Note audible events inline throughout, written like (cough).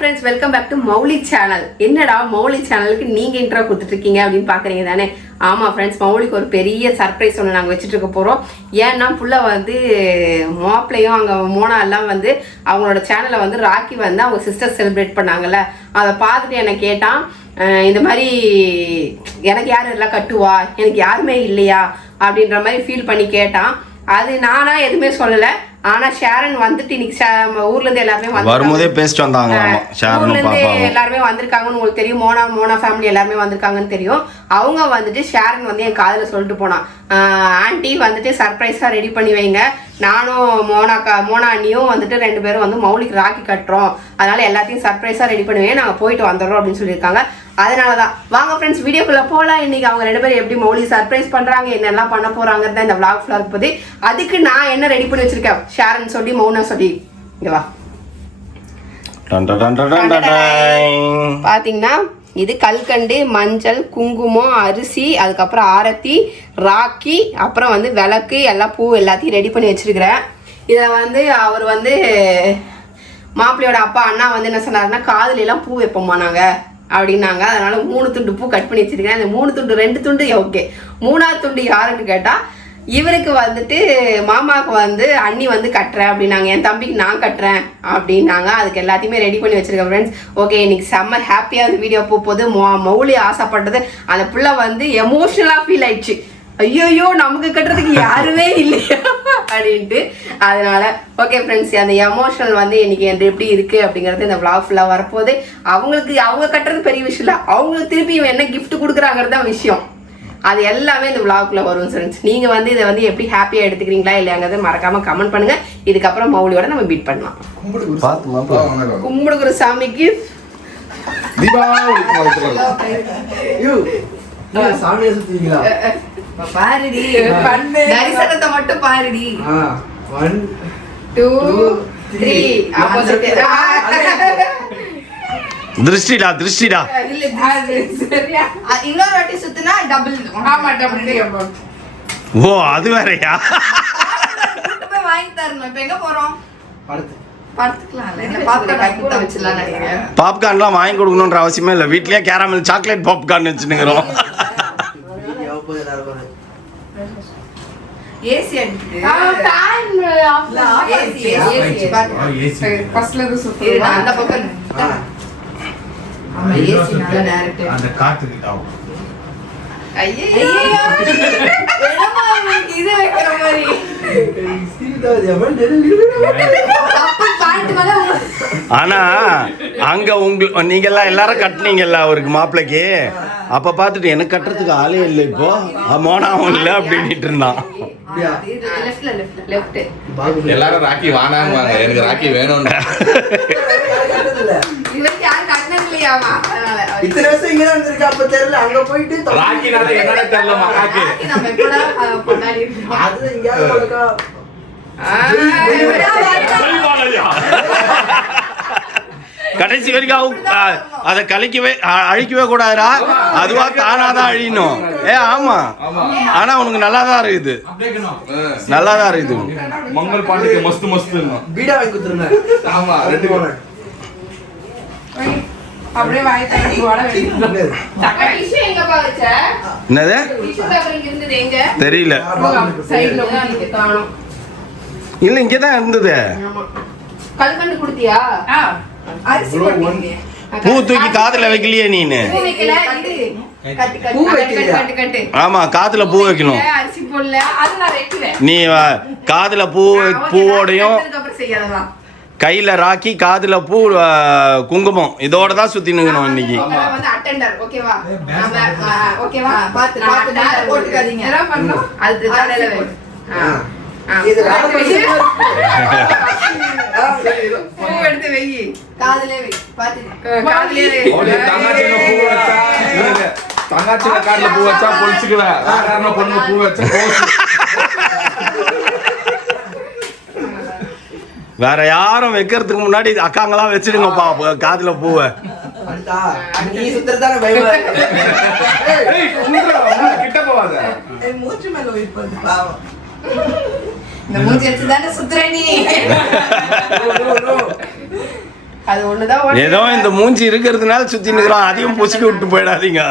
Friends welcome back to Mouli channel என்னடா மௌலி சேனலுக்கு நீங்க இன்ட்ரோ கொடுத்துட்டு இருக்கீங்க அப்படின்னு பாக்குறீங்க தானே? ஆமா ஃப்ரெண்ட்ஸ் மௌலிக்கு ஒரு பெரிய சர்ப்ரைஸ் ஒன்று நாங்கள் வச்சுட்டு இருக்க போறோம். ஏன்னா புள்ள வந்து மாப்பிள்ளையும் அங்க மோனா எல்லாம் வந்து அவங்களோட சேனலை வந்து ராக்கி வந்து அவங்க சிஸ்டர் செலிப்ரேட் பண்ணாங்கல்ல. அதை பார்த்துட்டு என்னை கேட்டான் இந்த மாதிரி எனக்கு யார் எல்லாம் கட்டுவா? எனக்கு யாருமே இல்லையா? அப்படின்ற மாதிரி ஃபீல் பண்ணி கேட்டான். அது நானா எதுவுமே சொல்லலை. ஆனா ஷேரன் வந்துட்டு இன்னைக்கு ஊர்ல இருந்து எல்லாருமே வந்து வரும்போதே பேசிட்டு வந்தாங்களாமா. ஊர்ல இருந்து எல்லாருமே வந்திருக்காங்கன்னு உங்களுக்கு தெரியும். மோனா மோனா ஃபேமிலி எல்லாருமே வந்திருக்காங்கன்னு தெரியும். அவங்க வந்துட்டு ஷேரன் வந்து என் காதுல சொல்லிட்டு போனான். ஆன்ட்டி வந்துட்டு சர்ப்ரைஸா ரெடி பண்ணி வைங்க. நானும் மோனா கா மோனா அண்ணியும் வந்துட்டு ரெண்டு பேரும் வந்து மௌலிக்கு ராக்கி கட்டுறோம். அதனால எல்லாத்தையும் சர்ப்ரைஸா ரெடி பண்ணுவேன் நாங்க போயிட்டு வந்துடுறோம் அப்படின்னு சொல்லியிருக்காங்க. அதனால தான் வாங்க ஃப்ரெண்ட்ஸ் வீடியோக்குள்ள போகலாம் இன்னைக்கு அவங்க ரெண்டு பேரும் எப்படி மௌலி சர்ப்ரைஸ் பண்றாங்க என்னெல்லாம் பண்ண போறாங்கிறது தான் இந்த vlog ஃபுல்லாக இருப்பது அதுக்கு நான் என்ன ரெடி பண்ணி வச்சிருக்கேன்? ஷேரன் சொல்லி மௌனா சொல்லி இங்க வா. பாத்தீங்கன்னா இது கல்கண்டு மஞ்சள் குங்குமம் அரிசி அதுக்கப்புறம் ஆரத்தி ராக்கி அப்புறம் வந்து விளக்கு எல்லாம் பூ எல்லாத்தையும் ரெடி பண்ணி வச்சிருக்கிறேன். இதை வந்து அவர் வந்து மாப்பிள்ளையோட அப்பா அண்ணா வந்து என்ன சொன்னாருன்னா காதுல எல்லாம் பூ வைப்போமா நாங்க அப்படின்னாங்க. அதனால மூணு துண்டு பூ கட் பண்ணி வச்சிருக்கேன் அந்த மூணு துண்டு ரெண்டு துண்டு ஓகே மூணாவது துண்டு யாருன்னு கேட்டா இவருக்கு வந்துட்டு மாமாவுக்கு வந்து அண்ணி வந்து கட்டுறேன் அப்படின்னாங்க. என் தம்பிக்கு நான் கட்டுறேன் அப்படின்னாங்க. அதுக்கு எல்லாத்தையுமே ரெடி பண்ணி வச்சிருக்கேன் ஃப்ரெண்ட்ஸ் ஓகே இன்னைக்கு செம்ம ஹாப்பியாக அந்த வீடியோ போகும்போது மௌலி ஆசைப்பட்டது. அந்த பிள்ளை வந்து எமோஷனலாக ஃபீல் ஆயிடுச்சு. ஐயோயோ நமக்கு கட்டுறதுக்கு யாருமே இல்லையா? அப்படின்ட்டு. அதனால ஓகே ஃப்ரெண்ட்ஸ் அந்த எமோஷனல் வந்து இன்னைக்கு என் எப்படி இருக்கு அப்படிங்கிறது இந்த விளாக் ஃபுல்லாக வரப்போகுது. அவங்களுக்கு அவங்க கட்டுறது பெரிய விஷயம் இல்லை. அவங்களுக்கு திருப்பி இவன் என்ன கிஃப்ட் கொடுக்குறாங்கிறது தான் விஷயம். அது எல்லாமே இந்த vlogக்குள்ள வரும் ஃப்ரெண்ட்ஸ் நீங்க வந்து இதை வந்து எப்படி ஹாப்பியா எடுத்துக்கிறீங்களா இல்லையாங்கிறத மறக்காம கமெண்ட் பண்ணுங்க. இதுக்கப்புறம் மௌலியோட நம்ம பீட் பண்ணலாம். கும்பிடுகிற சாமிக்கு. பாருடி. தரிசனத்தை மட்டும் பாருடி. ஒன் டூ த்ரீ ஆப்போசிட் திருஷ்டிடா திருஷ்டிடா. இன்னொரு வாட்டி சுத்தினா டபுள் ஆமா டபுள் ஓ அது வேறயா? போய் வாங்கி தரணும். இப்ப எங்க போறோம்? பாப்கார்ன்லாம் வாங்கி கொடுக்கணுன்ற அவசியமே இல்லை. வீட்லயே கேரமல் சாக்லேட் பாப்கார்ன் வச்சுனுங்கிறோம். ஏசி அந்த பக்கம் ஆ. ஆமா, AC நல்ல direct. அந்த காத்துக்கு ஆகும். இது வைக்கிற மாதிரி? ஆனா அங்க உங்க நீங்க எல்லாம் எல்லாரும் கட்டுனீங்கல்ல அவருக்கு மாப்பிள்ளைக்கு அப்ப பார்த்துட்டு எனக்கு கட்டுறதுக்கு ஆளே இல்லை இப்போ மோனாவும் இல்லை அப்படின்ட்டு இருந்தான். எல்லாரும் ராக்கி வானாங்குவாங்க எனக்கு ராக்கி. இவருக்கு அதனால. இத்தனை வருஷம் இங்கதான் இருந்திருக்கா, அப்ப தெரியல. அங்க போயிட்டு தம்பி- ராக்கினால என்னன்னு தெரியல மகாக்கு ராக்கி. நம்ம எப்படா, அஹ், கொண்டாடி இருக்கோம்? அது எங்கேயாவது உனக்கா? ஆ, எப்படா கடைசி வரைக்கும் அதை கழிக்கவே அழிக்கவே கூடாதுடா. அதுவா தானாதான் அழியணும். ஏ ஆமா. ஆனா உனக்கு நல்லா தான் இருக்குது. நல்லா தான் இருக்குது. மங்கள் பாண்டிக்கு மஸ்து மஸ்து பீடா வாங்கி கொடுத்துருங்க. ஆமா ரெண்டு. அப்படியே வாய் என்னது? தெரியல இங்க. இல்ல இங்கதான் இருந்தது. கல்கண்டு குடுத்தியா? அரிசி. பூ தூக்கி காதுல வைக்கலையே நீனு. ஆமா காதுல பூ வைக்கணும் நீ காதுல பூ பூவோடையும். கையில ராக்கி காதுல பூ குங்குமம். இதோட தான் சுத்தி நிக்கணும் இன்னைக்கு. தங்காச்சின காட்டுல பூ வச்சா பொழிச்சுக்குவேன். பொண்ணு பூ வச்சா. (laughs) வேற யாரும் வைக்கிறதுக்கு முன்னாடி அக்காங்களாம் வச்சிடுங்கப்பா. ப- காதுல பூவை. ஏதோ இந்த மூஞ்சி இருக்கிறதுனால சுத்தி நிக்கிறோம் அதையும் பொசுக்கி விட்டு போயிடாதீங்க.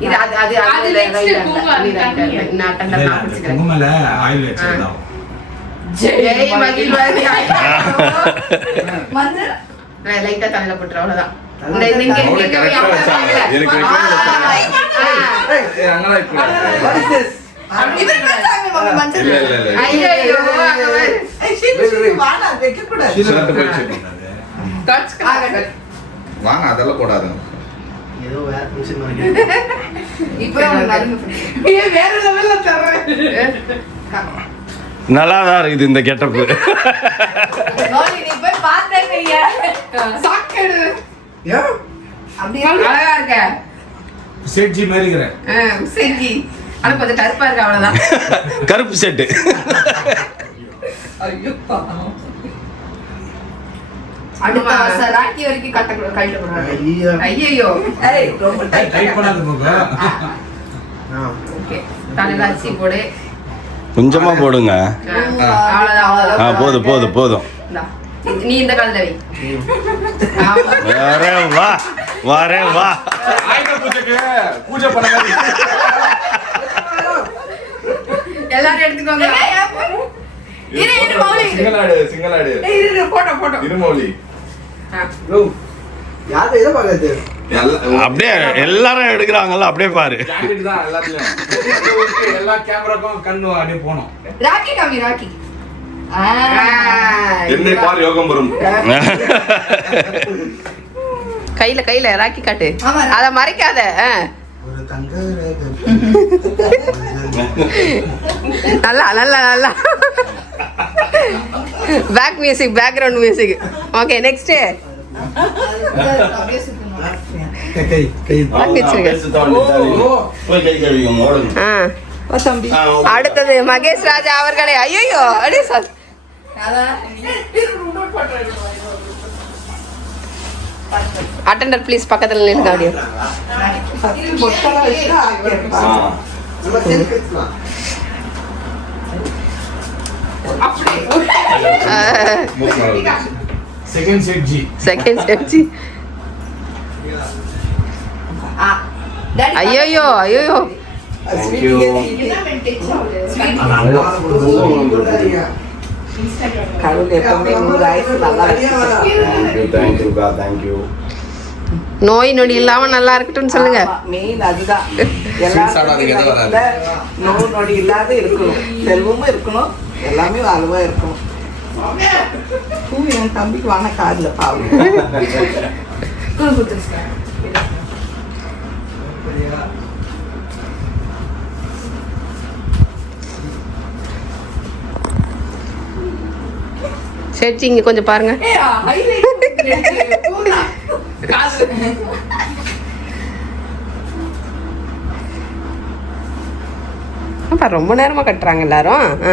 இது அது அது அது. நான் கண்ட நான் பிடிச்சுக்கிறேன் குங்குமல ஆயில் வச்சிருந்தோம். ஜெய் மகிழ்வாதி லைட்டா தலையில போட்டுரு அவ்வளவுதான். வாங்க. அதெல்லாம் போடாது ஏதோ வேற அருமை (laughs) புரியுது. ஏய், வேற லெவல்ல தர்றேன். நல்லா தான் இருக்குது இந்த கெட்டப்பு அழகா இருக்க. செட்ஜி மாதிரி இருக்கிறேன் ஆ, சரி ஆனா கொஞ்சம் கருப்பா இருக்கு அவ்வளவுதான். கருப்பு செட்டு ஐயோ, பாவம். அடுத்த வருஷம் ராக்கி வரைக்கும் கட்ட கழட்டக்கூடாது ஐயோ. ஐயோ ஏய், ரொம்ப tight டைட் பண்ணாத போக ஆ. ஓகே தலையில அரிசி போடு கொஞ்சமா போடுங்க ஆ, போதும் போதும் போதும். நீ இந்த காலத்துல வை. வரே வா வரே வா ஆயுத பூஜைக்கு பூஜை பண்ண மாதிரி எல்லாரும் எடுத்துக்கோங்க இரு, இரு, மௌலி. சிங்களாடு சிங்களாடு ஏய், இரு, இரு, போட்டோ போட்டோ இருமௌலி ஆ. அப்படியே எல்லாரும் எடுக்கிறாங்கல்ல அப்படியே பாரு. ஜாக்கெட் தான் எல்லாத்துலயும். எல்லா கேமராக்கும் கண்ணு அப்படியே போனோம் ராக்கி காமி ராக்கி ஆ. என்னை பார் யோகம் வரும் கையில கையில ராக்கி காட்டு. அத மறைக்காத. (laughs) நல்லா நல்லா நல்லா. Back music background music okay next. அடுத்தது மகேஷ் ராஜா அவர்களே. ஐயோ அடே சார். அட்டெண்டர் ப்ளீஸ் பக்கத்துல நில்லுங்க அப்படியே. Thank you, thank you, God, thank you. நோய் நொடி இல்லாம நல்லா இருக்கட்டும்னு சொல்லுங்க. main அதுதான். நோய் நொடி இல்லாத இருக்கணும். செல்வமும் இருக்கணும். எல்லாமே அளவா இருக்கணும் பூ என் தம்பிக்கு வாங்க காதுல பாவம். சரி இங்க கொஞ்சம் பாருங்க. அப்பா ரொம்ப நேரமா கட்டுறாங்க எல்லாரும். ஆ.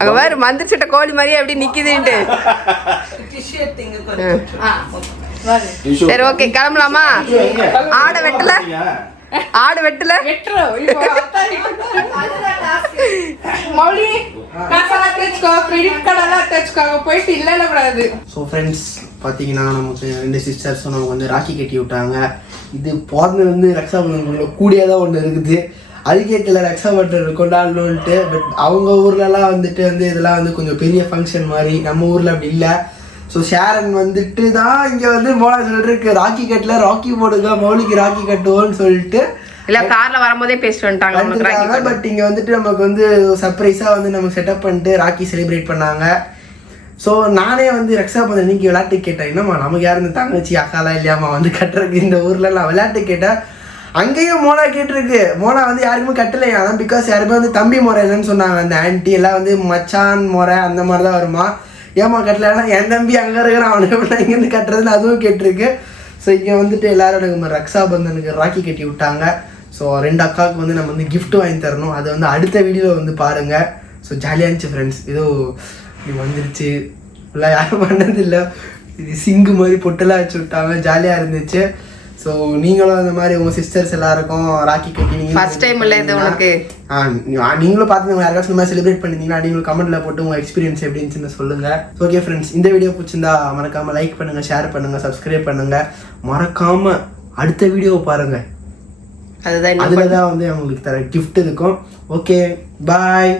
அங்க பாரு மந்திரிச்சிட்ட கோழி மாதிரியே வாரு. டிஷ்யூ. சரி ஓகே கிளம்பலாமா? ஆடை வெட்டல? ஆடு வெட்டல? மௌலி காசெல்லாம் தேய்ச்சுக்கோ கிரெடிட் கார்டு எல்லாம் தேய்ச்சுக்கோங்க போயிட்டு இல்ல இல்ல கூடாது ஸோ ஃப்ரெண்ட்ஸ் பார்த்தீங்கன்னா நமக்கு ரெண்டு சிஸ்டர்ஸும் நமக்கு வந்து ராக்கி கட்டி விட்டாங்க. இது பிறந்து வந்து ரக்ஷாபந்தன் கூடியே தான் ஒன்று இருக்குது. தெரியல ரக்ஷாபந்தன் கொண்டாடணுன்ட்டு பட் அவங்க ஊர்லலாம் வந்துட்டு வந்து இதெல்லாம் வந்து கொஞ்சம் பெரிய ஃபங்க்ஷன் மாதிரி நம்ம ஊரில் அப்படி இல்லை. ஸோ ஷேரன் வந்துட்டு தான் இங்கே வந்து மோனா சொல்லிருக்கு ராக்கி கட்டில் ராக்கி போடுங்க மௌலிக்கு ராக்கி கட்டுவோன்னு சொல்லிட்டு. இல்ல கார்ல வரும்போதே பேசிட்டு வந்துட்டாங்க. பட் இங்க வந்துட்டு நமக்கு வந்து சர்ப்ரைஸா வந்து நமக்கு செட்டப் பண்ணிட்டு ராக்கி செலிப்ரேட் பண்ணாங்க. ஸோ நானே வந்து ரக்ஷா பந்தன் இன்னைக்கு விளையாட்டு கேட்டேன். என்னம்மா நமக்கு யார் இந்த தங்கச்சி அக்காலாம் இல்லையாம்மா வந்து கட்டுறதுக்கு இந்த ஊர்ல நான் விளையாட்டு கேட்டேன் அங்கேயும் மோனா கேட்டிருக்கு. மோனா வந்து யாருக்குமே கட்டலையா. அதான் பிகாஸ் யாருமே வந்து தம்பி முறை இல்லைன்னு சொன்னாங்க. அந்த ஆன்ட்டி எல்லாம் வந்து மச்சான் முறை அந்த மாதிரி தான் வருமா ஏமா கட்டலைன்னா என் தம்பி அங்கே இருக்கிறான். அவனுக்கு நான் இங்கேருந்து கட்டுறதுன்னு அதுவும் கேட்டிருக்கு. ஸோ இங்கே வந்துட்டு எல்லாரும் எனக்கு ரக்ஷாபந்தனுக்கு ராக்கி கட்டி விட்டாங்க. ஸோ ரெண்டு அக்காவுக்கு வந்து நம்ம வந்து கிஃப்ட் வாங்கி தரணும். அதை வந்து அடுத்த வீடியோவில் வந்து பாருங்கள் ஸோ ஜாலியாக இருந்துச்சு ஃப்ரெண்ட்ஸ் ஏதோ இப்படி வந்துருச்சு. ஃபுல்லாக யாரும் பண்ணதில்லை. இது சிங்கு மாதிரி பொட்டெல்லாம் வச்சு விட்டாங்க. ஜாலியாக இருந்துச்சு. ஸோ நீங்களும் அந்த மாதிரி உங்கள் சிஸ்டர்ஸ் எல்லாருக்கும் ராக்கி கட்டி நீங்களும் First time இல்ல இது உனக்கு? ஆ, நீங்களும் பார்த்து யாருக்காச்சும் இந்த மாதிரி செலிப்ரேட் பண்ணிருந்தீங்கன்னா நீங்களும் கமெண்ட்ல போட்டு உங்க எக்ஸ்பீரியன்ஸ் எப்படி இருந்துச்சுன்னு சொல்லுங்க. ஓகே ஃப்ரெண்ட்ஸ் இந்த வீடியோ பிடிச்சிருந்தா மறக்காம லைக் பண்ணுங்க ஷேர் பண்ணுங்க சப்ஸ்கிரைப் பண்ணுங்க. மறக்காம அடுத்த வீடியோ பாருங்க. அதுதான் அதுல தான் வந்து அவங்களுக்கு தர gift இருக்கும். Okay bye